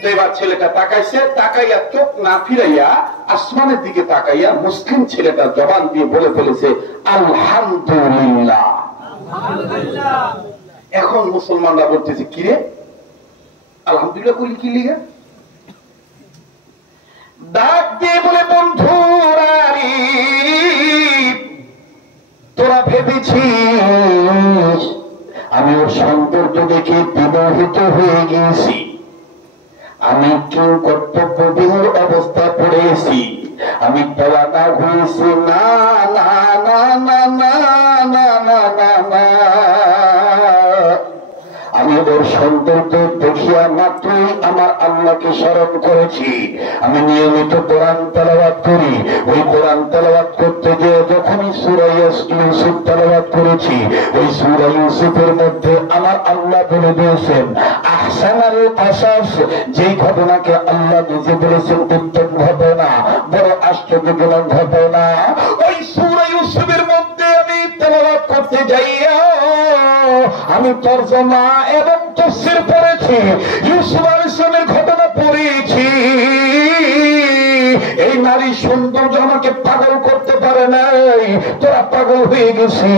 তো এবার ছেলেটা তাকাইছে, তাকাইয়া চোখ না ফিরাইয়া আসমানের দিকে তাকাইয়া মুসলিম ছেলেটা জবান দিয়ে বলে ফেলেছে আলহামদুলিল্লাহ। এখন মুসলমানরা বলতেছে কিরে আলহামদুলিল্লাহ বলি কি লিগা? ডাক দিয়ে বলে বন্ধুরা তোরা ভেবেছিস আমি ওর সৌন্দর্য দেখে বিমোহিত হয়ে গিয়েছি, আমি কেউ কর্তব্যবিমূঢ় অবস্থায় পড়েছি, আমি দেওয়ানা হয়েছি? না না না না না না না না না, আমি ওর সৌন্দর্য দেখিয়া মাত্রই আমার আল্লাহকে স্মরণ করেছি। আমি নিয়মিত কোরআন তেলাওয়াত করি, ওই কোরআন তেলাওয়াত করতে গিয়ে যখনই সূরা ইউসুফ তেলাওয়াত করেছি, ওই সূরা ইউসুফের মধ্যে আমার আল্লাহ বলে দিয়েছেন আহসানাল কাসাস, যেই ঘটনাকে আল্লাহ নিজে বলেছেন উত্তম ঘটনা, বড় আশ্চর্যজনক ঘটনা, ওই সূরা ইউসুফের মধ্যে আমি তেলাওয়াত করতে যাইয়া আমি তরজমা এবং তাফসীর পড়েছি, ইউসুফ আলাইহিস সালামের ঘটনা পড়েছি। এই নারী সৌন্দর্য আমাকে পাগল করতে পারে নাই, তোরা পাগল হয়ে গেছি,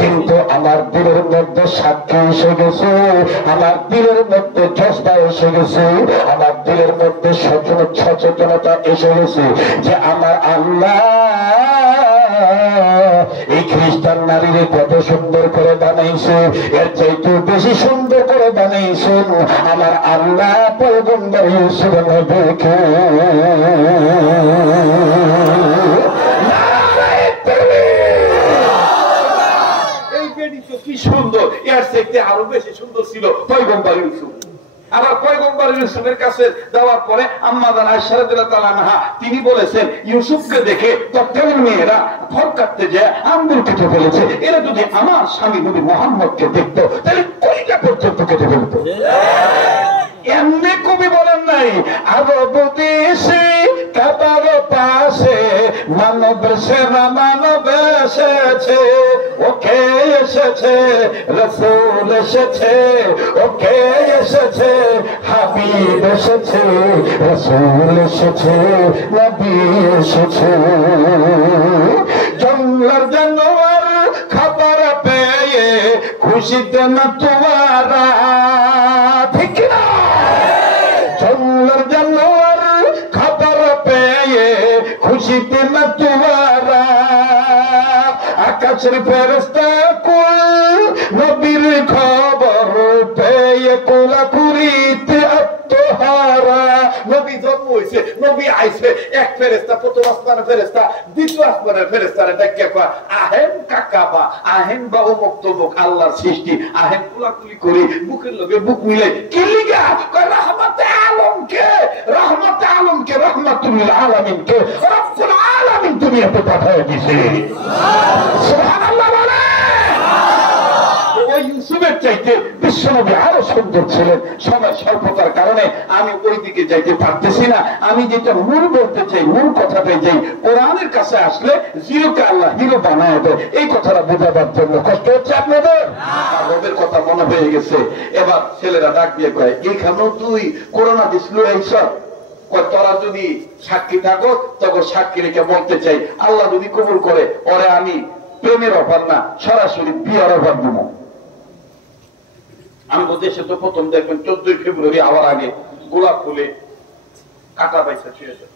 কিন্তু আমার দিলের মধ্যে সাক্ষী এসে গেছে, আমার দিলের মধ্যে জজবা এসে গেছে, আমার দিলের মধ্যে সচেতনতা এসে গেছে যে আমার আল্লাহ এই খ্রিস্টান নারীরে কত সুন্দর করে বানাইছে, এর চাইতে বেশি সুন্দর করে বানাইছেন আমার আল্লাহ পয়গম্বর ইউসুফ নবীকে। এই বেটি তো কি সুন্দর, এর চাইতে আরো বেশি সুন্দর ছিল পয়গম্বর ইউসুফ। আবার পয়গম্বর ইউসুফের কাছে দেওয়ার পরে আম্মা জান আয়েশা রাদিয়াল্লাহু আনহা তিনি বলেছেন ইউসুফকে দেখে তৎকালীন মেয়েরা ফল কাটতে যায় আঙ্গুল কেটে ফেলেছে, এরা যদি আমার স্বামী নবী মুহাম্মদকে দেখতো তাহলে কলিজা পর্যন্ত কেটে ফেলতো। এমনি কবি বলেন নাই আরব দেশে কাবার পাশে মানব সেনা মানব এসেছে, ওকে এসেছে রাসূল এসেছে, ওকে এসেছে হাবিব এসেছে, রাসূল এসেছে নবী এসেছে। জঙ্গলার জানোয়ার খাবার পেয়ে খুশিতে না তোমারা, ঠিক না? জঙ্গলার জানোয়ার খাবার পেয়ে খুশিতে না তোমারা, আকাশের ফেরেশতা কুল নবীর খবর পেয়ে কোলাকুলিতে আত্মহারা। নবী জন্ম হয়েছে, নবী আইছে, এক ফেরেশতা প্রথম আসমানের ফেরেশতা দ্বিতীয় আসমানের ফেরেশতারে ডাকিয়া কয় আহেন কাকাবা আহেন বা অমুক তমুক আল্লাহর সৃষ্টি, আহেন কোলাকুলি করে বুকের লগে বুক মিলে কি লিগা? কয় রহমতে আলমকে, রহমতে আলমকে, রহমাতুল আলামিনকে রব্বুল আলামিন দুনিয়াতে পাঠিয়ে দিয়েছে। সুবহানাল্লাহ বলে। ওই ইউসুফের চাইতে বিশ্বনবী আরো সুন্দর ছিলেন, সময় স্বল্পতার কারণে আমি ওই দিকে যাইতে পারতেছি না। আমি যেটা মূল বলতে চাই, মূল কথাটাই যাই, কোরআনের কাছে আসলে জিরোকে আল্লাহ হিরো বানায় দেয়, এই কথাটা বোঝাবার জন্য কষ্ট হচ্ছে আপনাদের? রবের কথা মনে হয়ে গেছে। এবার ছেলেরা ডাক দিয়ে কয় এইখানেও তুই করোনা দিছিল এইসব, তোরা যদি সাক্ষী থাকো তখন সাক্ষী রেখে বলতে চাই আল্লাহ যদি কবুল করে ওরে আমি প্রেমের অফার না সরাসরি বিয়ার অফার দেবো। আমি দেশে তো প্রথম দেখবেন 14 ফেব্রুয়ারি আওয়ার আগে গোলাপ ফুলে কাটা পয়সা ছুঁয়েছে,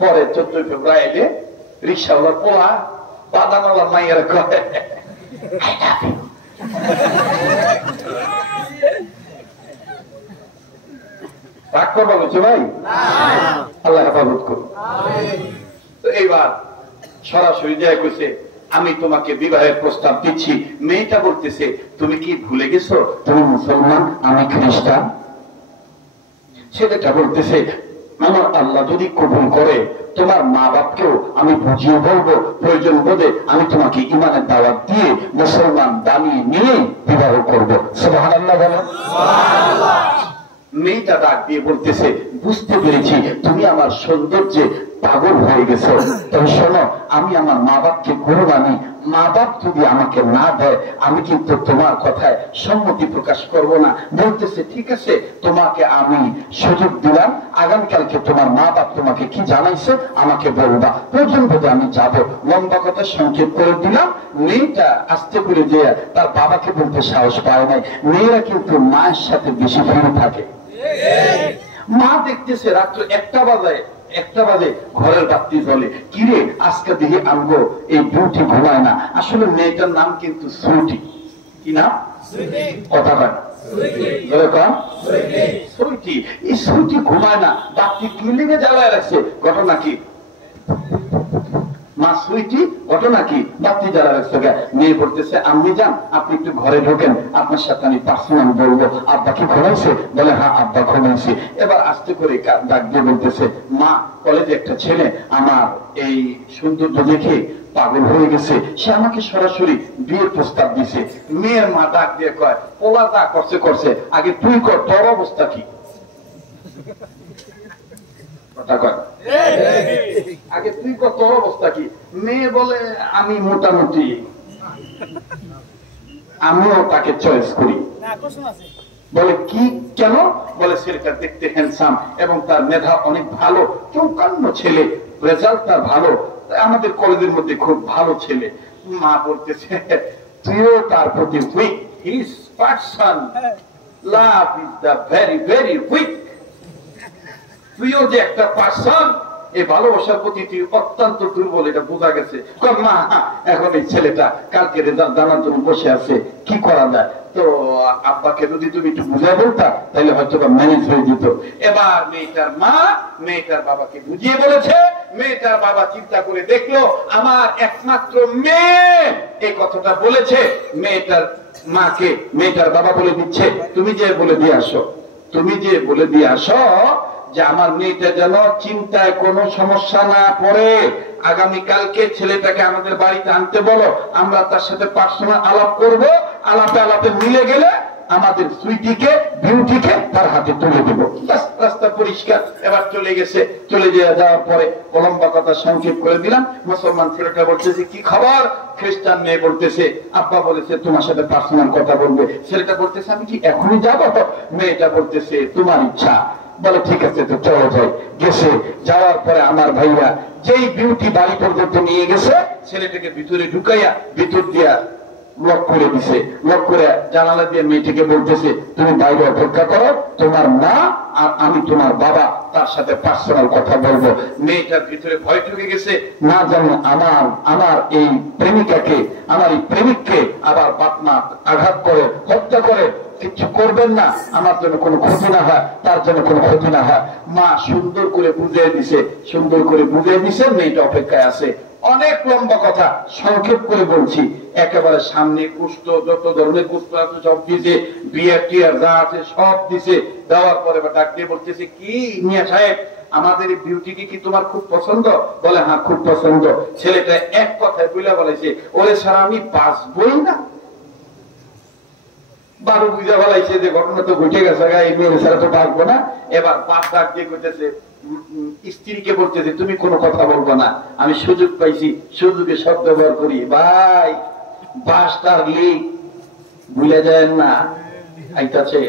পরে 14 ফেব্রুয়ারি এলে রিক্সাওয়ালার পোলা বাদামালার মাইয়ের করে রাগ করবা বলছে ভাই, আল্লাহ হেফাজত করুন। তো এইবার সরাসরি যায় কইছে আমি তোমাকে বিবাহের প্রস্তাব দিচ্ছি। মেয়েটা বলতেছে তুমি কি ভুলে গেছো তুমি মুসলমান, আমি খ্রিস্টান। ছেলেটা বলতেছে আমার আল্লাহ যদি কবুল করে তোমার মা বাপকেও আমি বুঝিয়ে বলবো, প্রয়োজন বোধে আমি তোমাকে ইমানের দাওয়াত দিয়ে মুসলমান দাঁড়িয়ে নিয়ে বিবাহ করবো। সুবহানাল্লাহ বলো। মেয়েটা ডাক দিয়ে বলতেছে বুঝতে পেরেছি তুমি আমার সৌন্দর্যে পাগল হয়ে গেছো, তবে শোনো, আমি আমার মা বাপকে গুরু মানি, মা বাপ যদি আমাকে না দেয় আমি কিন্তু তোমার কথায় সম্মতি প্রকাশ করব না। বলতেছে ঠিক আছে, তোমাকে আমি সুযোগ দিলাম, আগামীকালকে তোমার মা বাপ তোমাকে কি জানাইছে আমাকে বলবা, প্রয়োজন বোধে আমি যাব। লম্বা কথা সংক্ষেপ করে দিলাম। মেয়েটা আস্তে করে যে তার বাবাকে বলতে সাহস পায় নাই। মেয়েরা কিন্তু মায়ের সাথে বেশি ফিরে থাকে। মা দেখতেছে রাত্র 1টা বাজে ঘরের বাতি জ্বলে, কিরে আজকে দিকে আনবো, এই বিউটি ঘুমায় না। আসলে মেয়েটার নাম কিন্তু সুইটি। কি নাম? কথা বলে সুইটি। এই সুইটি ঘুমায় না, বাতি কি লেগে জ্বালায় রাখছে। ঘটনা কি মা সুইটি? ঘটনা কি? বাতি জ্বালা রাখছে। মেয়ে বলতেছে আম্মি যান, আপনি একটু ঘরে ঢোকেন, আপনার সাথে আমি পার্সোনাল বলবো। আব্বা কি ঘুমাইছে? বলে হ্যাঁ আব্বা ঘুমাইছে। এবার আস্তে করে ডাক দিয়ে বলতেছে মা, কলেজে একটা ছেলে আমার এই সৌন্দর্য দেখে পাগল হয়ে গেছে, সে আমাকে সরাসরি বিয়ের প্রস্তাব দিছে। মেয়ের মা ডাক দিয়ে কয় পোলা যা করছে, আগে তুই কর, তোর অবস্থা কি? আগে তুই কর, তোর অবস্থা কি? মেয়ে বলে আমি মোটামুটি, আমিও তাকে চয়েস করি। বলে কি কেন? বলে ছেলেটা দেখতে হ্যান্ডসাম এবং তার মেধা অনেক ভালো, চৌকান্ন ছেলে, রেজাল্ট তার ভালো, আমাদের কলেজের মধ্যে খুব ভালো ছেলে। মা বলতেছে তুইও তার প্রতি weak, his person love is the very very weak. তুইও যে একটা পার্সন, এই ভালোবাসার প্রতি তুই অত্যন্ত দুর্বল, এটা বোঝা গেছে। মা এখন এই ছেলেটা কালকে রেজাল্ট জানার জন্য বসে আছে, কি করা যায়? তো আব্বাকে যদি তুমি একটু বুঝাই বলতা তাহলে হয়তো ম্যানেজ হয়ে যেত। এবার মেয়েটার মা মেয়েটার বাবাকে বুঝিয়ে বলেছে। মেয়েটার বাবা চিন্তা করে দেখলো আমার একমাত্র মেয়ে এই কথাটা বলেছে। মেয়েটার মাকে মেয়েটার বাবা বলে দিচ্ছে তুমি যে বলে দিয়ে আসো, তুমি যে বলে দিয়ে আসো যে আমার মেয়েটা যেন চিন্তায় কোনো সমস্যা না পড়ে, আগামীকালকে ছেলেটাকে আমাদের বাড়িতে আনতে বলো, আমরা তার সাথে পার্সোনাল আলাপ করব, আলাপে মিলে গেলে আমাদের সুইটিকে বিউটিকে তার হাতে তুলে দেব। রাস্তা পরিষ্কার। এবার চলে গেছে। চলে যাওয়ার পরে লম্বা কথা সংক্ষেপ করে দিলাম। মুসলমান ছেলেটা বলতেছে কি খবর? খ্রিস্টান মেয়ে বলতেছে আব্বা বলেছে তোমার সাথে পার্সোনাল কথা বলবে। ছেলেটা বলতেছে আমি কি এখনই যাব? মেয়েটা বলতেছে তোমার ইচ্ছা। বলে ঠিক আছে তো চলো যাই। গেছে। যাওয়ার পরে আমার ভাইয়া যেই বিউটি বাড়ি পর্যন্ত নিয়ে গেছে, ছেলেটাকে ভিতরে ঢুকাইয়া ভিতর দিয়া লক করে দিছে। লক করে জানালা দিয়ে মেয়েটিকে বলতেছে তুমি বাইরে অপেক্ষা করো, তোমার মা আর আমি তোমার বাবা তার সাথে পার্সোনাল কথা বলবো। মেয়েটার ভিতরে ভয় ঢুকে গেছে, না জানো আমার এই প্রেমিকাকে, আমার এই প্রেমিককে আবার বাপ মা আঘাত করে হত্যা করে কিছু করবেন না, আমার জন্য কোনো ক্ষতি না হয়, তার জন্য কোনো ক্ষতি না হয়। মা সুন্দর করে বুঝিয়ে দিছে। মেয়েটা অপেক্ষায় আছে। অনেক লম্বা কথা সংক্ষেপ করে বলছি। একেবারে সামনে কুষ্ঠ, যত ধরনের কুষ্ঠ আছে সব দিছে, বিয়ার টিয়ার যা আছে সব দিছে। দেওয়ার পরে ডাক দিয়ে বলতেছে কি মিয়া সাহেব, আমাদের এই বিউটিকে কি তোমার খুব পছন্দ? বলে হ্যাঁ খুব পছন্দ। ছেলেটা এক কথায় বলেছে ওরে ছাড়া আমি বাঁচবই না। বারো বুঝা বলাইছে যে ঘটনা তো ঘটে গেছে, এই মেয়ের ছাড়া তো বাঁচবো না। এবার বাপ ডাক দিয়ে কইতেছে স্ত্রীকে বলতেছে তুমি কোনো কথা বলবো না, আমি সুযোগ পাইছি, সুযোগে শব্দ ব্যবহার করি। ভাই বাসটার লিক ভুলে যায় না, আইতাছে।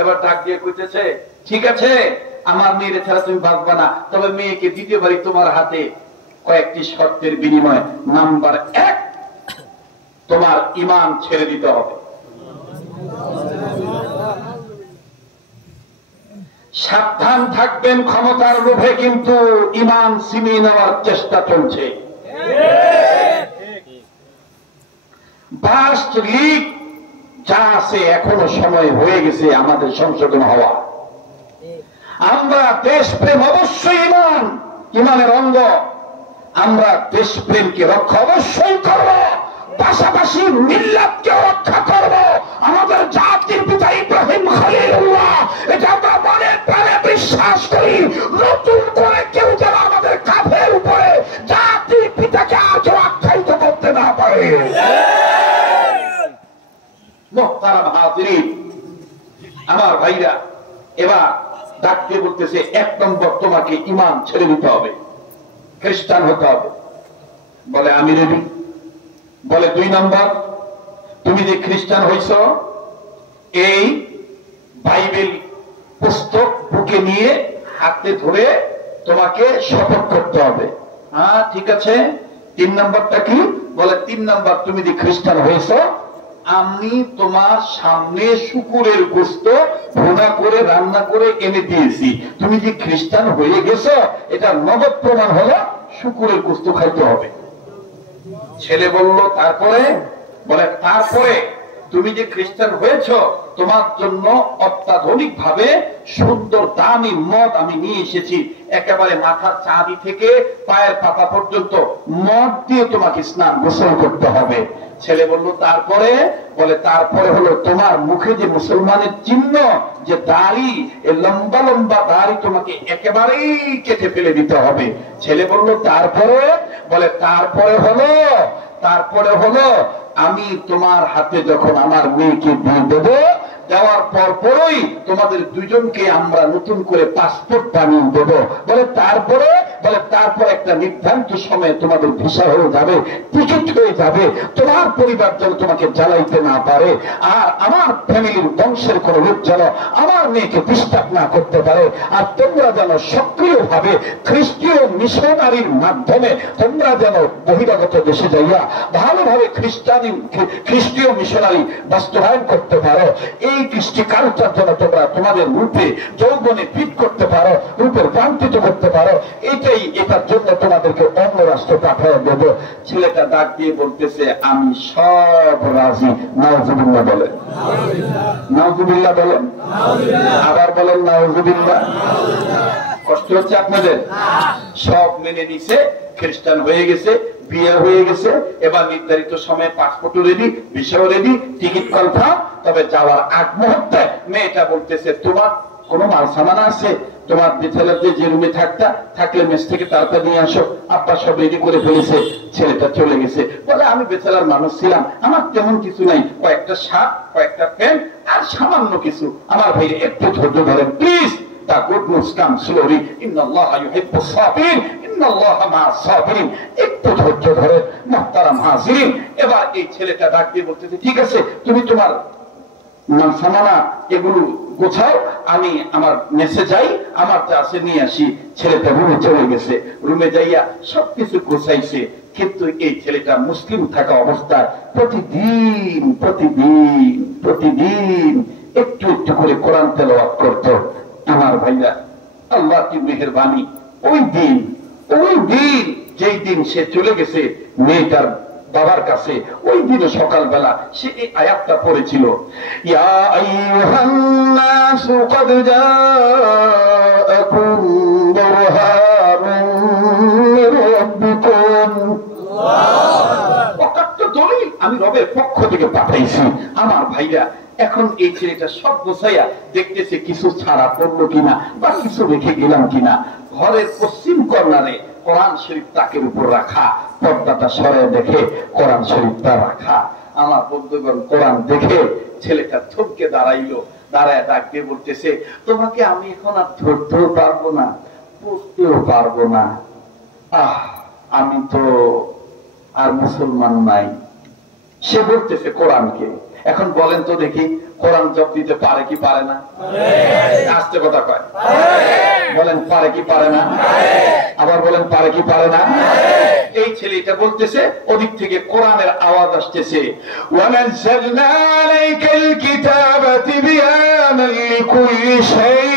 এবার ডাক দিয়ে কইতেছে ঠিক আছে আমার মেয়ের ছাড়া তুমি বাঁচবা না, তবে মেয়েকে দ্বিতীয়বারই তোমার হাতে কয়েকটি শর্তের বিনিময়। নাম্বার 1, তোমার ঈমান ছেড়ে দিতে হবে। সাবধান থাকবেন, ক্ষমতার লোভে কিন্তু ঈমান ছিনিয়ে নেওয়ার চেষ্টা চলছে। বাস্ট লিগ যা আছে এখনো সময় হয়ে গেছে আমাদের সংশোধন হওয়া। আমরা দেশপ্রেম অবশ্যই ঈমানের অঙ্গ, আমরা দেশপ্রেমকে রক্ষা অবশ্যই করব, পাশাপাশি মিল্লাতকে রক্ষা করব। আমাদের জাতির পিতা ইব্রাহিম খলিলুল্লাহ, এটা আমরা মনে প্রাণে বিশ্বাস করি। নতুন করে কেউ যেন আমাদের কাফের উপরে জাতির পিতাকে আজও আখ্যায়িত করতে না পারে। মুহতারাম হাজিরিন, আমার ভাইরা, এবার ডাকতে বলতেছে 1 নম্বর তোমাকে ঈমান ছেড়ে দিতে হবে, খ্রিস্টান হতে হবে। বলে আমি রেডি। বলে 2 নম্বর, তুমি যে খ্রিস্টান হইছ এই বাইবেল পুস্তক বুকে নিয়ে হাতে ধরে তোমাকে শপথ করতে হবে। হ্যাঁ ঠিক আছে। 3 নম্বরটা কি? বলে 3 নম্বর, তুমি যে খ্রিস্টান হয়েছ আমি তোমার সামনে শুকুরের গোশত ভুনা করে রান্না করে এনে দিয়েছি, তুমি যে খ্রিস্টান হয়ে গেছো এটা নগদ প্রমাণ হলো শুকুরের গোশত খাইতে হবে। ছেলে বলল তারপরে? বলে তারপরে তুমি যে খ্রিস্টান হয়েছ তোমার জন্য অত্যাধুনিক ভাবে সুন্দর দামি মদ আমি নিয়ে এসেছি, একেবারে মাথার চাঁদি থেকে পায়ের পাতা পর্যন্ত মদ দিয়ে তোমাকে স্নান গোসল করতে হবে। ছেলে বলল তারপরে? বলে তারপরে হলো তোমার মুখে যে মুসলমানের চিহ্ন যে দাড়ি, এই লম্বা লম্বা দাড়ি তোমাকে একেবারেই কেটে ফেলে দিতে হবে। ছেলে বলল তারপরে? বলে তারপরে হলো আমি তোমার হাতে যখন আমার মেয়েকে দিয়ে দেবো, দেওয়ার পরই তোমাদের দুজনকে আমরা নতুন করে পাসপোর্ট বানিয়ে দেবো। বলে তারপরে? বলে তারপর একটা নির্ধারিত সময়ে তোমাদের ভিসা হয়ে যাবে, টিকিট হয়ে যাবে, তোমার পরিবার যেন তোমাকে জ্বালাইতে না পারে, আর আমার ফ্যামিলির বংশের কোন লোক যেন আমার মেয়েকে ডিস্টার্ব না করতে পারে, আর তোমরা যেন সক্রিয়ভাবে খ্রিস্টীয় মিশনারির মাধ্যমে তোমরা যেন বহিরাগত দেশে যাইয়া ভালোভাবে খ্রিস্টীয় মিশনারি বাস্তবায়ন করতে পারো, এই কৃষ্টি কালচার যেন তোমরা তোমাদের রূপে যৌবনে ফিট করতে পারো, রূপের প্রান্তিত করতে পারো, এটার জন্য তোমাদেরকে অন্য রাষ্ট্র পাঠিয়ে দেব। ছেলেটা ডাক দিয়ে বলতেছে আমি সব রাজি। নাউজুবিল্লাহ বলেন, নাউজুবিল্লাহ বলেন, আবার বলেন নাউজুবিল্লাহ। কষ্ট হচ্ছে আপনাদের? সব মেনে নিছে, খ্রিস্টান হয়ে গেছে, বিয়ে হয়ে গেছে, এবার নির্ধারিত সময়ে পাসপোর্টও রেডি, ভিসাও রেডি, টিকিট কনফার্ম। তবে যাওয়ার আগ মুহূর্তে মেয়েটা বলতেছে তোমার কোন মাল সামান আছে? তোমার ছেলেদের যে রুমে থাকলে মেস থেকে তাড়াতাড়ি নিয়ে আসো, আব্বা সব রেডি করে ফেলেছে। ছেলেটা চলে গেছে। বলে আমি বেচারার মানুষ ছিলাম, আমার তেমন কিছু নাই, কয়েকটা শার্ট, কয়েকটা প্যান্ট আর সামান্য কিছু। আমার ভাই একটু ধৈর্য ধরেন please, the good news comes slowly, innallaha yuhibbus sabirin, innallaha ma'as sabirin। একটু ধৈর্য ধরেন মুহতারাম হাজিরিন। এবার এই ছেলেটা ডাক দিয়ে বলতেছে ঠিক আছে তুমি তোমার সামানা এগুলো গোছাও, আমি আমার মেসে যাই, আমার যা আছে নিয়ে আসি। ছেলেটা রুমে চলে গেছে, রুমে যাইয়া সবকিছু গোছাইছে। কিন্তু এই ছেলেটা মুসলিম থাকা অবস্থায় প্রতিদিন প্রতিদিন প্রতিদিন একটু একটু করে কোরআন তেলাওয়াত করত। আমার ভাইরা, আল্লাহ কি মেহেরবানি, ওই দিন যেই দিন সে চলে গেছে মেয়েটার বাবার কাছে, ওই দিনে সকালবেলা সে এই আয়াতটা পড়েছিল, ইয়া আইয়ুহান নাসু ক্বাদ জাআকুম বুরহানুম মির রাব্বিকুম। অকাট্য দলিল আমি রবের পক্ষ থেকে পাঠাইছি। আমার ভাইরা, এখন এই ছেলেটা সব গোছাইয়া দেখতেছে কিছু ছাড়া পড়লো কিনা বা কিছু রেখে গেলাম কিনা। ঘরের পশ্চিম কর্নারে কোরআন শরীফ তাকের উপর রাখা, পর্দাটা সরে দেখে কোরআন শরীফটা রাখা। আমার বন্ধুগণ, কোরআন দেখে ছেলেটা থমকে দাঁড়াইলো, দাঁড়ায় ডাক দিয়ে বলতেছে তোমাকে আমি এখন আর ধরতেও পারবো না, বুঝতেও পারবো না। আমি তো আর মুসলমান নাই। সে বলতেছে কোরআনকে। এখন বলেন তো দেখি, কোরআন জব দিতে পারে কি পারে না? আস্তে কথা কয়, বলেন পারে কি পারে না? আবার বলেন পারে কি পারে না? এই ছেলেটা বলতেছে, ওদিক থেকে কোরআনের আওয়াজ আসতেছে, ওয়ানাজ্জালনা আলাইকাল কিতাবা তিবয়ানান লিকুল্লি শাই।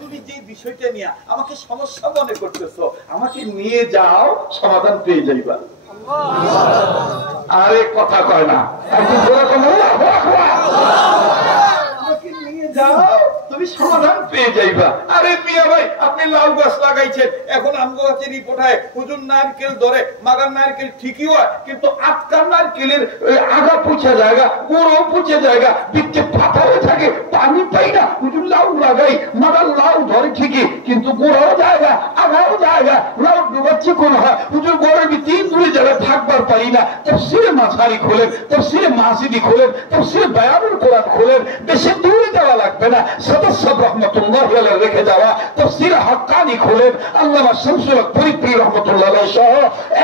তুমি যে বিষয়টা নিয়ে আমাকে সমস্যা মনে করতেছো, আমাকে নিয়ে যাও, সমাধান পেয়ে যাইবা। আরে কথা কয় না, আমাকে নিয়ে যাও, তুমি তুমি সমাধান পেয়ে যাইবা। আরে মিয়া ভাই, আপনি লাউ গাছ লাগাইছেন, এখন আম গাছের রিপোর্ট হয় হুজুর নারকেল ধরে, মাগার নারকেল ঠিকই হয়, কিন্তু আটকার নারকেলের আগা পুছে জায়গা, গোড়ও পুছে জায়গা, বৃক্ষে পাতা হয়ে থাকে, পানি পাই না। হুজুর লাউ লাগাই, মাগার লাউ ধরে ঠিকই, কিন্তু গোড়াও জায়গা, আগাও জায়গা, লাউ ডুবাচ্ছি কোন হয়। হুজুর গড়ের তিন দূরে জায়গায় থাকবার পারি না। তাফসীরে মাসারি খোলেন, তাফসীরে মাসিদি খোলেন, তাফসীরে বায়ানুল কোরআন খোলেন, বেশি দূরে যাওয়া লাগবে না। সাদাসাব রহমাতুল্লাহি আলাইহি রেখে যাওয়া তাফসীরে হাক্কানি খোলেন, আল্লামা শামসুল হক ফরিদপুরি রহমাতুল্লাহি আলাইহি সহ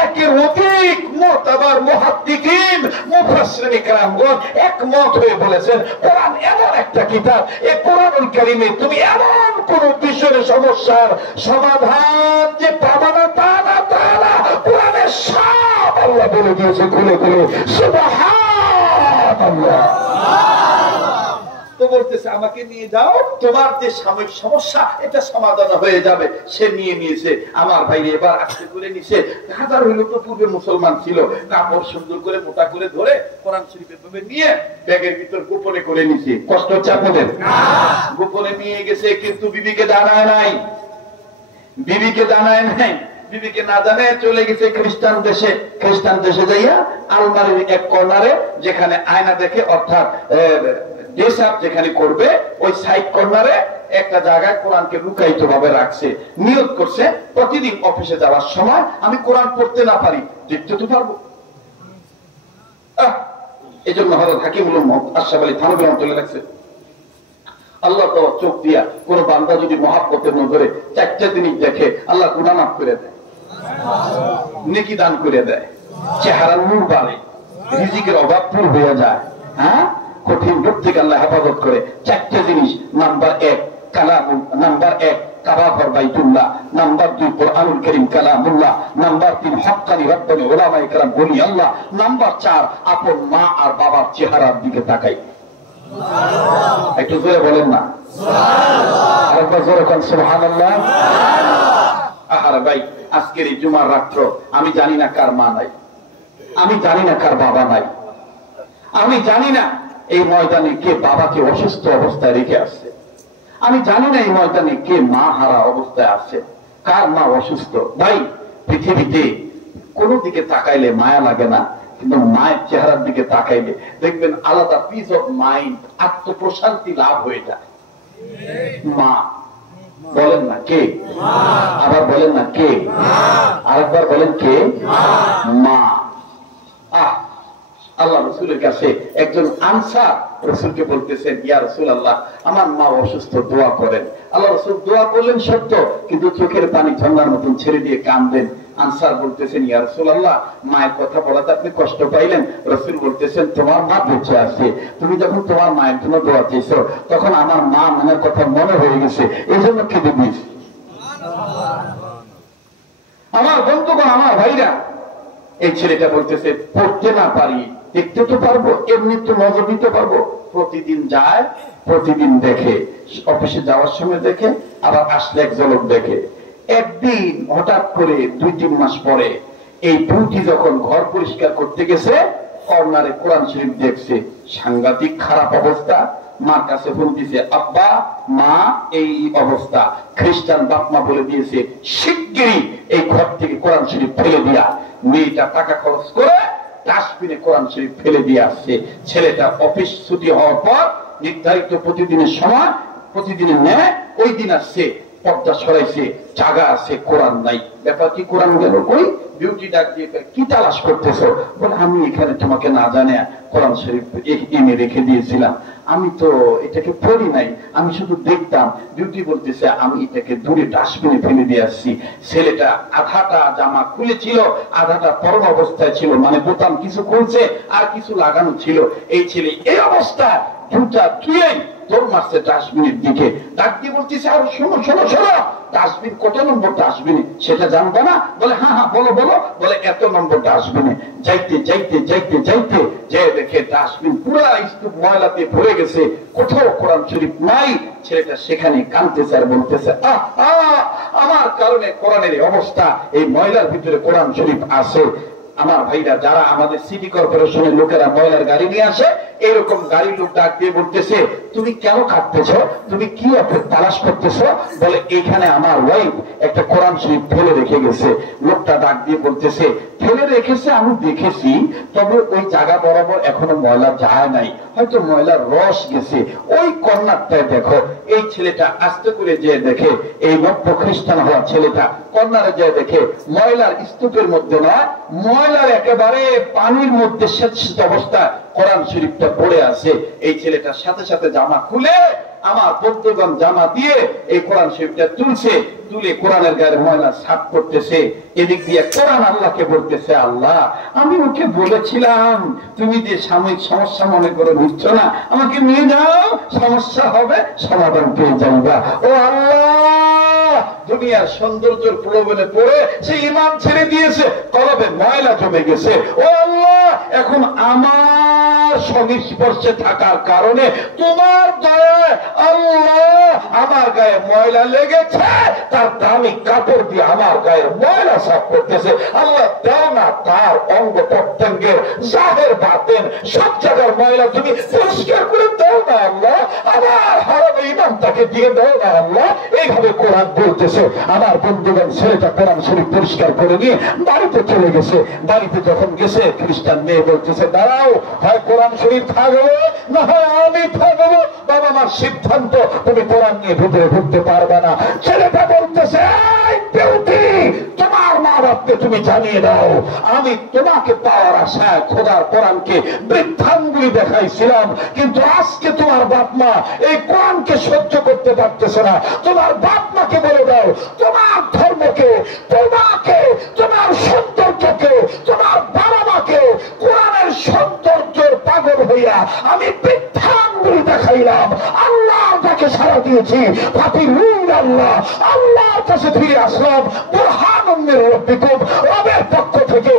একের অধিক মুতাবার মুহাদ্দিকিন মুফাসসিরিন کرامগণ একমত হয়ে বলেছেন, কোরআন এমন একটা কিতাব, এই কোরআনুল কারীমে তুমি এমন কোন বিষয়ের সমস্যার সমাধান যে পাবা না তা না, কোরআনে সব আল্লাহ বলে দিয়েছে খুলে খুলে। সুবহানাল্লাহ। তো বলতেছে আমাকে নিয়ে যাও, তোমার যে সাময়িক সমস্যা এটা সমাধান হয়ে যাবে। সে নিয়ে নিয়েছে, আমার ভাই এবার আস্তে করে নিছে। হাজার হইলো তো পূর্বে মুসলমান ছিল, কাপড় সুন্দর করে মোটা করে ধরে কোরআন শরীফ এভাবে নিয়ে ব্যাগের ভিতর গোপনে করে নিছে। কষ্ট হচ্ছে আপনাদের? গোপনে নিয়ে গেছে, কিন্তু বিবিকে জানায় নাই, বিবিকে জানায় নাই। বিবিকে না জানে চলে গেছে খ্রিস্টান দেশে। খ্রিস্টান দেশে যাইয়া আলমারির এক কর্নারে, যেখানে আয়না দেখে, অর্থাৎ ড্রেসআপ যেখানে করবে, ওই সাইড কর্নারে একটা জায়গায় কোরআনকে লুকায়িত ভাবে রাখছে। নিয়ত করছে প্রতিদিন অফিসে যাওয়ার সময় আমি কোরআন পড়তে না পারি, দেখতে তো পারবো। এই জন্য হযরত হাকিমুল উম্মত আশরাফ আলী থানভী রাহমাতুল্লাহ রাখছে, আল্লাহ তো চোখ দিয়া কোন বান্দা যদি মহাব্বতের নজরে চারটা জিনিস দেখে, আল্লাহ গুনাহ মাফ করে দেয়, নেকি দান করে দেয়, চেহারার নূর বাড়ে, রিজিকের অভাব দূর হয়ে যায়, হ্যাঁ, কঠিন রূপ থেকে আল্লাহ হেফাজত করে। চারটা জিনিস, নাম্বার 1 কালামুল, নাম্বার 1 কাবাফর বাইতুল্লাহ, নাম্বার 2 কোরআনুল কারীম কালামুল্লাহ, নাম্বার 3 হক্কানি রব্বানি উলামায়ে কেরাম বলি আল্লাহ, নাম্বার 4 আপন মা আর বাবার চেহারার দিকে তাকাই। একটু জোরে বলেন না সুবহানাল্লাহ, আরেকবার জোরে কোন সুবহানাল্লাহ। আহারে ভাই, আজকের এই জুমার রাত্র আমি জানি না কার মা নাই, আমি জানি না কার বাবা নাই, আমি জানি না এই ময়দানে কে বাবাকে অসুস্থ অবস্থায় রেখে আসছে, আমি জানি না এই ময়দানে কে মা হারা অবস্থায় আছে, কার মা অসুস্থ। ভাই, পৃথিবীতে কোন দিকে তাকাইলে মায়া লাগে না, কিন্তু মায়ের চেহারার দিকে তাকাইলে দেখবেন আলাদা পিস অফ মাইন্ড, আত্মপ্রশান্তি লাভ হয়ে যায়। মা, বলেন না কে? আবার বলেন না কে? আরেকবার বলেন কে? মা। আল্লাহ রাসূলের কাছে একজন আনসার রাসূলকে বলতেছেন, ইয়া রাসূলুল্লাহ, আমার মা অসুস্থ, দোয়া করেন। আল্লাহ রাসূল দোয়া করলেন সত্য, কিন্তু চোখের পানি ঝর্ণার মতন ছেড়ে দিয়ে কাঁদলেন। আনসার বলতেছেন, ইয়া রাসূলুল্লাহ, মায়ের কথা বলাতে আপনি কষ্ট পাইলেন? রাসূল বলতেছেন, তোমার মা বেঁচে আছে, তুমি যখন তোমার মায়ের জন্য দোয়া চেয়েছো তখন আমার মা মনের কথা মনে হয়ে গেছে, এই জন্য কেঁদে দিয়েছি। আমার বন্ধুগণ, আমার ভাইরা, এই ছেলেটা বলতেছে পড়তে না পারি, দেখতে তো পারবো, এমনি তো নজর দিতে পারবো। প্রতিদিন যায়, প্রতিদিন দেখে, অফিসে যাওয়ার সময় দেখে, আবার আসলে এক ঝলক দেখে। একদিন হঠাৎ করে 2-3 মাস পরে এই বুটি যখন ঘর পরিষ্কার করতে গেছে, কর্নারে কোরআন শরীফ দেখছে, সাংঘাতিক খারাপ অবস্থা। মার কাছে ফোন দিয়েছে, আব্বা, মা এই অবস্থা। খ্রিস্টান বাপ মা বলে দিয়েছে, শিগগিরই এই ঘর থেকে কোরআন শরীফ ফেলে দিয়া। মেয়েটা টাকা খরচ করে ডাস্টবিনে কোরআন শরীফ ফেলে দিয়ে আসছে। ছেলেটা অফিস ছুটি হওয়ার পর নির্ধারিত প্রতিদিনের সময়, প্রতিদিনের ন্যায় ওই দিন আসছে, পর্দা সরাইছে, জায়গা আছে, কোরআন নাই। ব্যাপার কি, কোরআন গেল কই? বিউটি ডাক দিয়ে, কি তালাশ করতেছো? বলে, আমি এখানে তোমাকে না জানে কোরআন শরীফ এনে রেখে দিয়েছিলাম, আমি তো এটাকে পড়ি নাই, আমি শুধু দেখতাম। বিউটি বলতেছে, আমি এটাকে দূরে ডাস্টবিনে ফেলে দিয়ে আসছি। ছেলেটা আধাটা জামা খুলেছিল, আধাটা পরম অবস্থায় ছিল, মানে বোতাম কিছু খুলছে আর কিছু লাগানো ছিল। এই ছেলে এই অবস্থায় জুতা ধুয়ে তোর মারছে ডাস্টবিনের দিকে, ডাক দিয়ে বলতেছে, আর শোনো শোনো শোনো, ডাস্টবিন কত নম্বর ডাস্টবিনে সেটা জানবো না? বলে, হ্যাঁ হ্যাঁ বলো বলো। বলে, এত নম্বর ডাস্টবিনে। যাইতে যাইতে যাইতে যাইতে যে দেখে ডাস্টবিন পুরা স্তূপ ময়লাতে ভরে গেছে, কোথাও কোরআন শরীফ নাই। ছেলেটা সেখানে কাঁদতেছে আর বলতেছে, আমার কারণে কোরআনের অবস্থা, এই ময়লার ভিতরে কোরআন শরীফ আছে। আমার ভাইরা, যারা আমাদের সিটি কর্পোরেশনের লোকেরা ময়লার গাড়ি নিয়ে আসে, এরকম গাড়ি লোক ডাক দিয়ে বলতেছে, তুমি কেন কাটতেছ, তুমি কি তালাশ করতেছ? বলে এখানে আমার ওয়াইফ একটা কোরআন শরীফ ফেলে রেখে গেছে। লোকটা ডাক দিয়ে বলতেছে, ফেলে রেখেছে আমি দেখেছি, তবে ওই জায়গা বরাবর এখনো ময়লা যায় নাই, হয়তো ময়লার রস গেছে। ওই কর্নারটায় দেখো। এই ছেলেটা আস্তে করে যে দেখে, এই নব্য খ্রিস্টান হওয়া ছেলেটা কর্নারে যে দেখে ময়লার স্তূপের মধ্যে না, ময়লার একেবারে পানির মধ্যে স্বেচ্ছিত অবস্থা কোরআন শরীফটা পড়ে আছে। এই ছেলেটার সাথে সাথে জামা খুলে, আমার বন্ধুগণ জামা দিয়ে এই কোরআন শরীফটা তুলছে, তুলে কোরআনের গায়ে ময়লা সাফ করতেছে। এদিক দিয়ে কোরআন আল্লাহকে বলতেছে, আল্লাহ আমি ওকে বলেছিলাম তুমি যে সাময়িক সমস্যা মনে করে নিচ্ছ না, আমাকে নিয়ে যাও, সমস্যা হবে সমাধান পেয়ে যাইবা। ও আল্লাহ, দুনিয়ার সৌন্দর্যের প্রলোভনে পড়ে সে ঈমান ছেড়ে দিয়েছে, কলবে ময়লা জমে গেছে। ও আল্লাহ, এখন আমার সংস্পর্শে থাকার কারণে তোমার দয়ায় আল্লাহ আমার গায়ে ময়লা লেগেছে, তার দামি কাপড় দিয়ে আমার গায়ের ময়লা সাফ করতেছে। আল্লাহ দাও না তার অঙ্গ প্রত্যঙ্গের জাহের বাতেন সব জায়গার ময়লা তুমি পরিষ্কার করে দাও না আল্লাহ, আমার হারানো ঈমানটাকে দিয়ে দাও না আল্লাহ। এইভাবে কোরআন বলতেছে। আমার বন্ধুগণ, ছেলেটা কোরআন শরীফ পরিষ্কার করে নিয়ে বাড়িতে চলে গেছে। বাড়িতে যখন গেছে, খ্রিস্টান মেয়ে বলতেছে, দাঁড়াও, হয় কোরআন শরীফ থাকবো না হয় আমি থাকবো, বাবা মার সিদ্ধান্ত, তুমি কোরআন নিয়ে ভিতরে ঢুকতে পারবে না। ছেলেটা বলতেছে, তোমার মা বাপকে তুমি জানিয়ে দাও, আমি তোমাকে পাওয়ার আশায় খোদার কোরআনকে বৃদ্ধাঙ্গুলি দেখাইছিলাম, কিন্তু আজকে তোমার বাপ মা এই কোরআনকে সহ্য করতে পারতেছে না। তোমার বাপ মাকে বলে দাও, তোমার ধর্মকে, তোমাকে, তোমার সৌন্দর্যকে, তোমার বাবা মাকে কোরআনের সৌন্দর্যের পাগল হইয়া আমি বৃদ্ধাঙ্গুলি দেখাইলাম। আল্লাহ তাকে সারা দিয়েছি, আল্লাহ আল্লাহর কাছে ফিরে আসলাম। বুরহানুন মির রাব্বিকুম, রবের পক্ষ থেকে